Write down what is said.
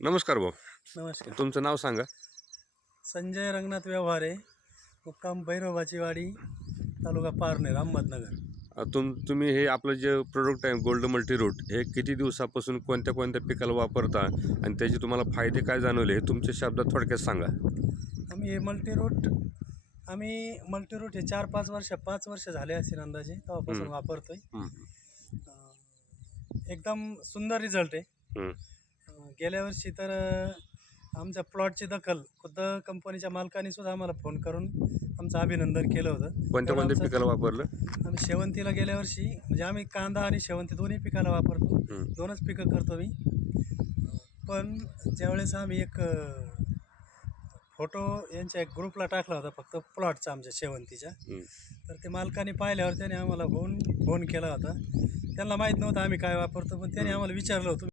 नमस्कार भाऊ. नमस्कार. तुमचं नाव सांगा. संजय रंगनाथ व्यवहारे, मुक्काम भैरोबाची वाडी, तालुका पारनेर, अहमदनगर. तुम्ही हे आपलं जे प्रोडक्ट आहे गोल्ड मल्टी रूट हे किती दिवसापासून कोणत्या कोणत्या पिकाला वापरता आणि त्याचे तुम्हाला फायदे काय जाणवले हे तुमच्या शब्दात थोडक्यात सांगा. आम्ही मल्टीरूट हे 5 वर्ष झाले असेल अंदाजे तेव्हापासून वापरतोय. एकदम सुंदर रिझल्ट आहे. गेल्या वर्षी तर आमच्या प्लॉटची दखल खुद्द कंपनीच्या मालकाने सुद्धा आम्हाला फोन करून आमचं अभिनंदन केलं होतं. कोणत्या कोणत्या पिकाला वापरलं? आम्ही शेवंतीला गेल्या वर्षी म्हणजे आम्ही कांदा आणि शेवंती दोन्ही पिकाला वापरतो. 2च पिकं करतो मी. पण ज्यावेळेस आम्ही एक फोटो यांच्या एक ग्रुपला टाकला होता फक्त प्लॉटचा आमच्या शेवंतीच्या, तर ते मालकाने पाहिल्यावर त्याने आम्हाला फोन केला होता. त्यांना माहीत नव्हतं आम्ही काय वापरतो, पण त्याने आम्हाला विचारलं होतं.